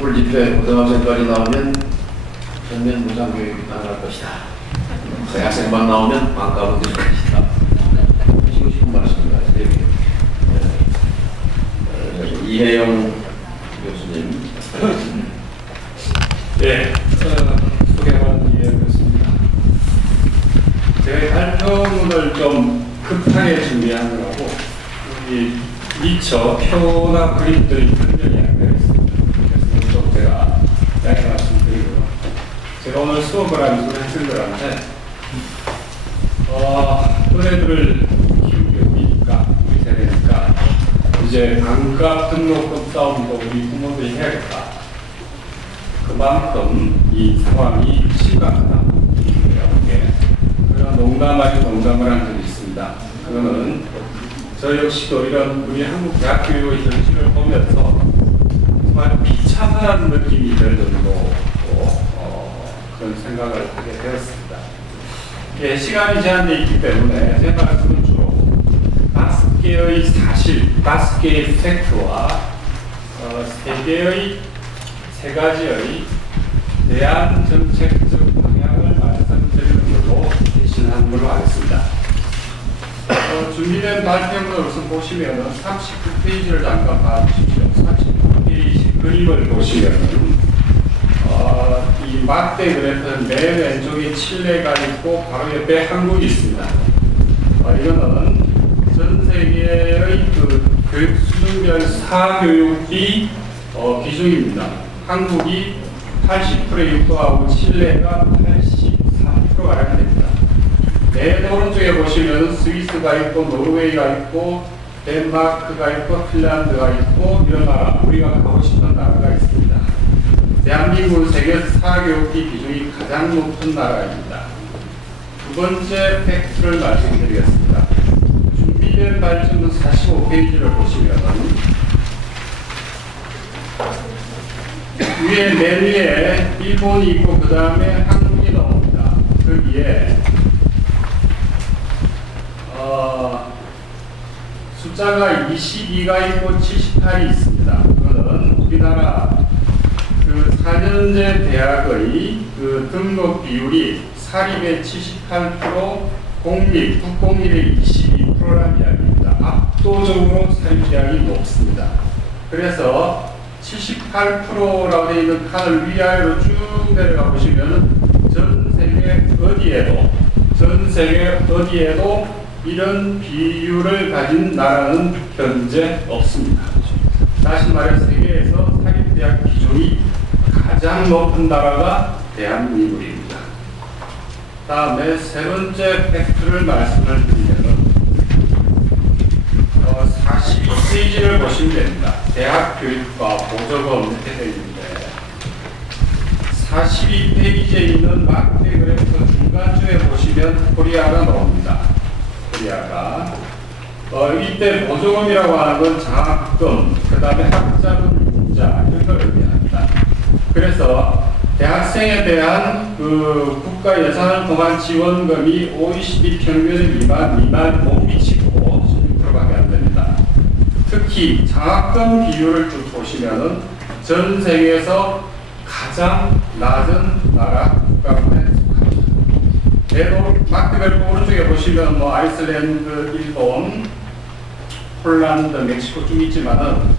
꿀집회 고등학생까지 나오면 전면 무상교육이 가능할 것이다. 대학생만 나오면 반값은 될 것이다. 하시고 싶은 말씀입니다. 이혜영 교수님. 네, 소개받은 이혜영이었습니다. 제 발표문을 좀 급하게 준비하느라고 여기 미처 표나 그림들이 분명히 안 되어 있습니다. 그래서 좀 제가 양해 말씀드리고요. 제가 오늘 수업을 한 학생들한테 또래들을 키우기 우리니까, 우리 세대니까 이제 반값 등록금 싸움도 우리 부모들이 해야겠다. 그만큼 이 상황이 심각하다. 그런 농담 아닌 농담을 한 적이 있습니다. 그거는 저 역시도 이런 우리 한국 대학 교육의 현실을 보면서 정말 비참한 느낌이 들 정도로 그런 생각을 하게 되었습니다. 예, 시간이 제한되어 있기 때문에 제 말씀은 주로 5개의 사실, 5개의 팩트와 3 가지의 대안 정책적 방향을 말씀드리는 걸로 대신한 걸로 하겠습니다. 준비된 발표문을 우선 보시면은 39페이지를 잠깐 봐주십시오. 39페이지 그림을 보시면은 이 막대 그래프는 맨 왼쪽에 칠레가 있고 바로 옆에 한국이 있습니다. 이거는 전 세계의 그 교육 수준별 사교육비 비중입니다. 한국이 80%에 육박하고 칠레가 83%가량 됩니다. 맨 오른쪽에 보시면 스위스가 있고 노르웨이가 있고 덴마크가 있고 핀란드가 있고 이런 나라, 우리가 가고 싶은 나라가 있습니다. 대한민국은 세계 사교육비 비중이 가장 높은 나라입니다. 두 번째 팩트를 말씀드리겠습니다. 준비된 발표문 45페이지를 보시면 위에 맨 위에 일본이 있고 그 다음에 한국이 나옵니다. 거기에 숫자가 22가 있고 78이 있습니다. 그거는 우리나라 그 4년제 대학의 그 등록 비율이 사립의 78%, 공립, 국공립의 22%라는 이야기입니다. 압도적으로 사립대학이 높습니다. 그래서 78%라고 되어 있는 칸을 위아래로 쭉 내려가 보시면 전 세계 어디에도 이런 비율을 가진 나라는 현재 없습니다. 다시 말해 세계에서 사립대학 비중이 가장 높은 나라가 대한민국입니다. 다음에 세 번째 팩트를 말씀을 드리면 42페이지를 보시면 됩니다. 대학 교육과 보조금 이렇게 되어 있는데 42페이지에 있는 막대 그래프 중간쯤에 보시면 코리아가 나옵니다. 코리아가 이때 보조금이라고 하는 건 장학금, 그 다음에 학자금 융자 이런 걸 의미합니다. 그래서 대학생에 대한 그 국가 예산을 통한 지원금이 OECD 평균 미만 못 미치고 16%밖에 안 됩니다. 특히 장학금 비율을 쭉 보시면은 전 세계에서 가장 낮은 나라 국가군에 속합니다. 막대별 오른쪽에 보시면 뭐 아이슬란드, 일본, 폴란드, 멕시코 쭉 있지만은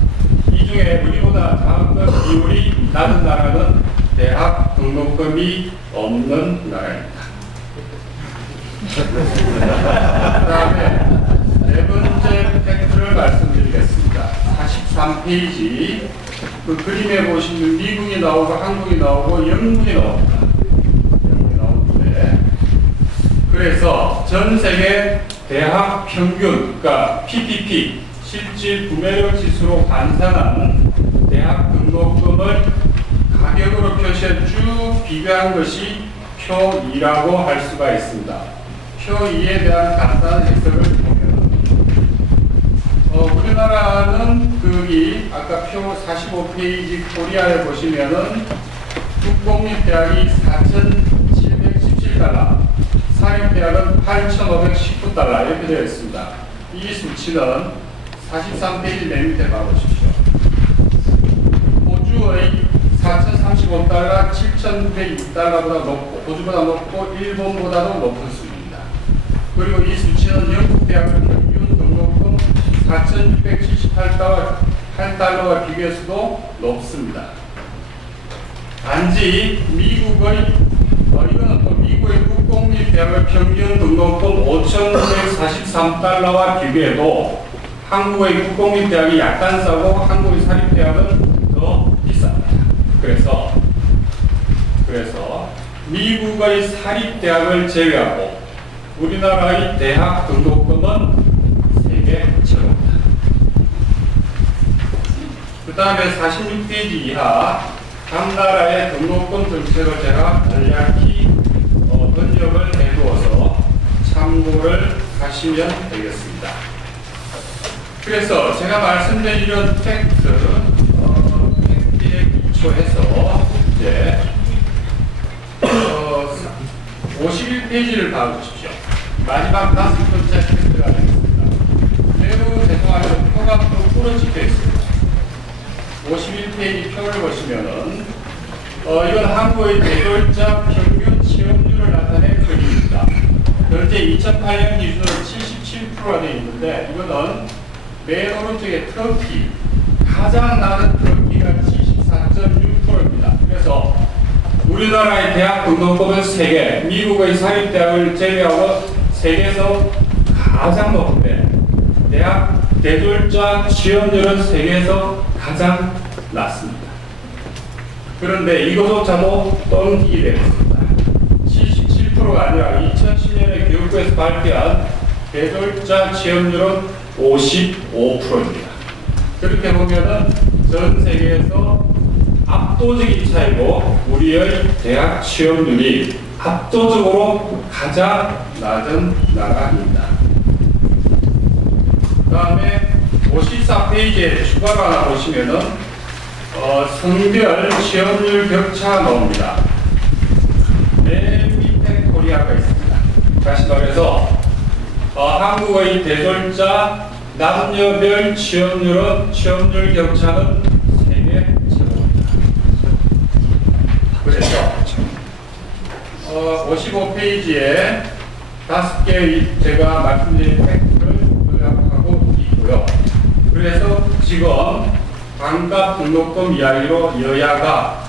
이 중에 우리보다 장학금 비율이 낮은 나라는 대학 등록금이 없는 나라입니다. 그 다음에 네 번째 팩트를 말씀드리겠습니다. 43페이지 그 그림에 보시면 미국이 나오고 한국이 나오고 영국이 나옵니다. 영국이 나오는데 그래서 전 세계 대학 평균, 그러니까 PPP 실질 구매력 지수로 환산한 대학 등록금을 가격으로 표시해 쭉 비교한 것이 표 2라고 할 수가 있습니다. 표 2에 대한 간단한 해석을 보면 우리나라는 거기 아까 표 45페이지 코리아에 보시면은 국공립대학이 4,717달러, 사립대학은 8,519달러 이렇게 되어 있습니다. 이 수치는 43페이지 맨 밑에 봐보십시오. 호주의 $55, 7,102달러보다 높고, 호주보다 높고, 일본보다도 높은 수준입니다. 그리고 이 수치는 영국 대학의 평균 등록금 4,678달러와 비교해서도 높습니다. 단지 미국의 이거는 또 미국의 국공립 대학의 평균 등록금 5,943달러와 비교해도 한국의 국공립 대학이 약간 싸고 한국의 사립 대학은 더 비쌉니다. 그래서 미국의 사립 대학을 제외하고 우리나라의 대학 등록금은 세계 최고입니다. 그 다음에 46페이지 이하 각 나라의 등록금 정책을 제가 간략히 번역을 해두어서 참고를 하시면 되겠습니다. 그래서 제가 말씀드린 팩트에 기초해서 이제 51페이지를 봐주십시오. 마지막 5번째 팩트가 되겠습니다. 매우 죄송하죠. 표가 거꾸로 찍혀 있습니다. 51페이지 표를 보시면은 이건 한국의 대졸자 평균 취업률을 나타낸 그림입니다. 현재 2008년 기준으로 77%가 되어 있는데 이거는 맨 오른쪽에 터키, 가장 많은 터키가 74.6%입니다. 그래서 우리나라의 대학 등록금은 세계, 미국의 사립대학을 제외하고 세계에서 가장 높은데 대학 대졸자 취업률은 세계에서 가장 낮습니다. 그런데 이것조차도 뻥튀기 되었습니다. 77%가 아니라 2010년에 교육부에서 발표한 대졸자 취업률은 55%입니다. 그렇게 보면은 전 세계에서 압도적인 차이고 우리의 대학 취업률이 압도적으로 가장 낮은 나라입니다. 그 다음에 54페이지에 추가로 하나 보시면은 성별 취업률 격차 나옵니다. 맨 밑에 코리아가 있습니다. 다시 말해서 한국의 대졸자 남녀별 취업률 격차는 세계 최고입니다. 그래서 55페이지에 5개의 제가 말씀드린 팩트를 요약하고 있고요. 그래서 지금 반값 등록금 이야기로 여야가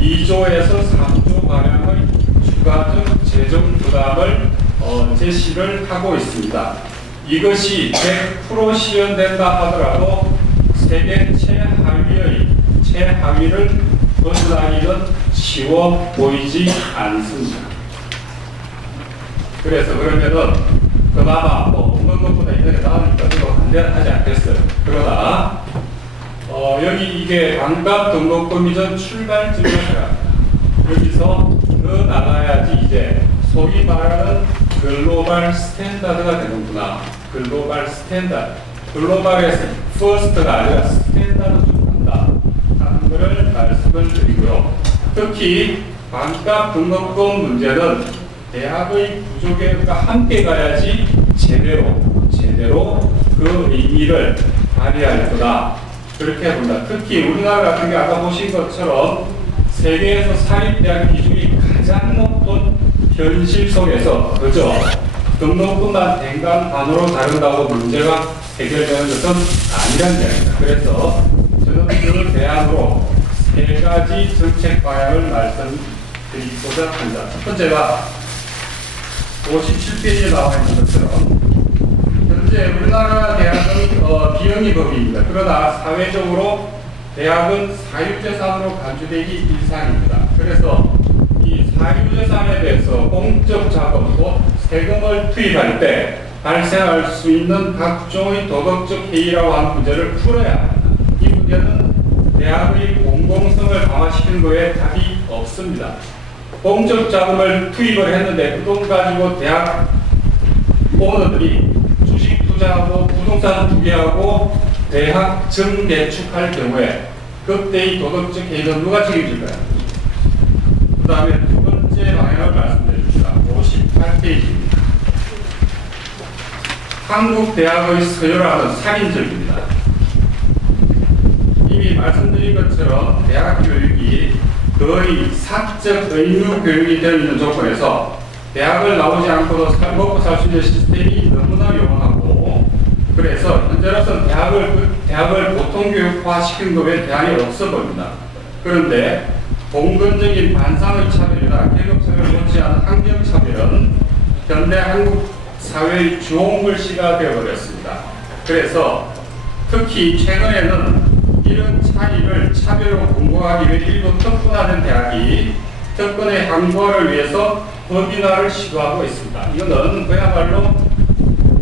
2조에서 3조 가량의 추가적 재정 부담을 제시를 하고 있습니다. 이것이 100% 실현된다 하더라도 세계 최하위를 벗어나기는 쉬워 보이지 않습니다. 그래서 그러면은 그나마 없는 것보다 이전에 나으니까 저도 반대는 하지 않겠어요. 그러나 여기 이게 반값 등록금 이전 출발점이라고 생각합니다. 여기서 더 나가야지 이제 소위 말하는 글로벌 스탠다드가 되는구나. 글로벌 스탠다드. 글로벌에서 퍼스트가 아니라 스탠다드로 간다 하는 것을 말씀을 드리고요. 특히 반값 등록금 문제는 대학의 구조개혁과 함께 가야지 제대로 그 의미를 발휘할 거다. 그렇게 본다. 특히 우리나라 같은 게 아까 보신 것처럼 세계에서 사립대학 기준이 가장 높은 현실 속에서 그저 등록금만 댕강반으로 다룬다고 문제가 해결되는 것은 아니란 이야기입니다. 그래서 저는 그 대안으로 세 가지 정책 방향을 말씀드리고자 합니다. 첫 번째가 57페이지에 나와 있는 것처럼 현재 우리나라 대학은 비영리법입니다. 그러나 사회적으로 대학은 사유재산으로 간주되기 일상입니다. 그래서 이 사유재산에 대해서 공적 자금 또 세금을 투입할 때 발생할 수 있는 각종의 도덕적 해이라고 하는 문제를 풀어야 합니다. 이 문제는 대학의 공공성을 강화시키는 것에 답이 없습니다. 공적 자금을 투입을 했는데 그 돈 가지고 대학 오너들이 주식 투자하고 부동산 투기하고 대학 증대축할 경우에 그때의 도덕적 해이는 누가 책임질까요? 그 다음에 두 번째 방향을 말씀드립니다. 58페이지입니다. 한국 대학의 서열화는 살인적입니다. 이미 말씀드린 것처럼 대학 교육이 거의 사적 의무 교육이 되어 있는 조건에서 대학을 나오지 않고도 먹고 살 수 있는 시스템이 너무나 요원하고, 그래서 현재로서는 대학을 보통교육화 시키는 것에 대안이 없어 보입니다. 그런데 봉건적인 반상의 차별이나 계급차별 못지않은 환경차별은 현대 한국 사회의 주홍글씨가 되어버렸습니다. 그래서 특히 최근에는 이런 차이를 차별로 공고하기 위해 일부 특권화된 대학이 특권의 항구화를 위해서 법인화를 시도하고 있습니다. 이거는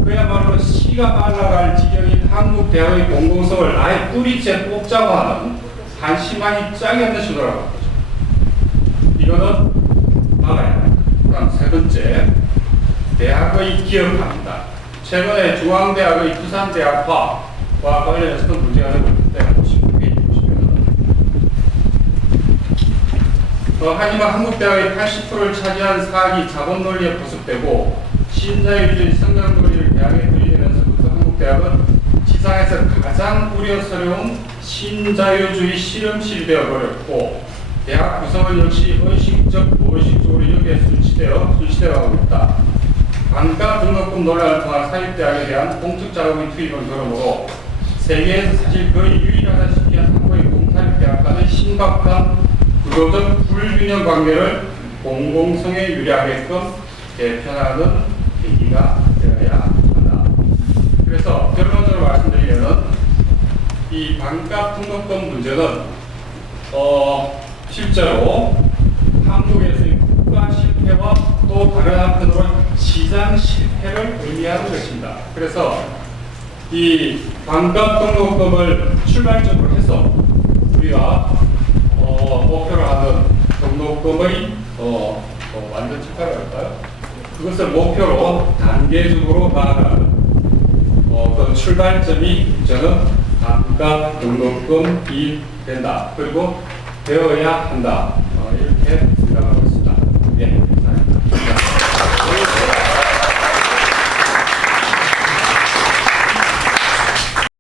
그야말로 씨가 말라갈 지경인 한국 대학의 공공성을 아예 뿌리째 뽑자고 하는 한심하기 짝이 없는 시도라고 하죠. 이거는 막아야 합니다. 그다음 세 번째, 대학의 기업화입니다. 최근에 중앙대학의 부산대학화와 관련해서도 문제가 되고 있는데 보시면 하지만 한국대학의 80%를 차지한 사학이 자본 논리에 보습되고 신자유주의 성장 논리를 대학에 들이대면서부터 한국대학은 지상에서 가장 우려스러운 신자유주의 실험실이 되어버렸고, 대학 구성은 역시 의식적, 무의식적으로 여기에 순치되어 가고 있다. 반가 등록금 논란을 통한 사립대학에 대한 공적자금의 투입은 그러므로 세계에서 사실 거의 유일하다시피 한 한국의 공사립대학과는 심각한 구조적 불균형 관계를 공공성에 유리하게끔 개편하는 계기가 되어야 한다. 그래서 결론적으로 말씀드리면 이 반값 등록금 문제는 실제로 한국에서의 국가 실패와 또 다른 한편으로 시장 실패를 의미하는 것입니다. 그래서 이 반값 등록금을 출발점으로 해서 우리가 목표로 하는 등록금의 완전 출발을 할까요? 그것을 목표로 단계적으로 나아가는 그 출발점이 저는 반값 등록금이 된다. 그리고 되어야 한다.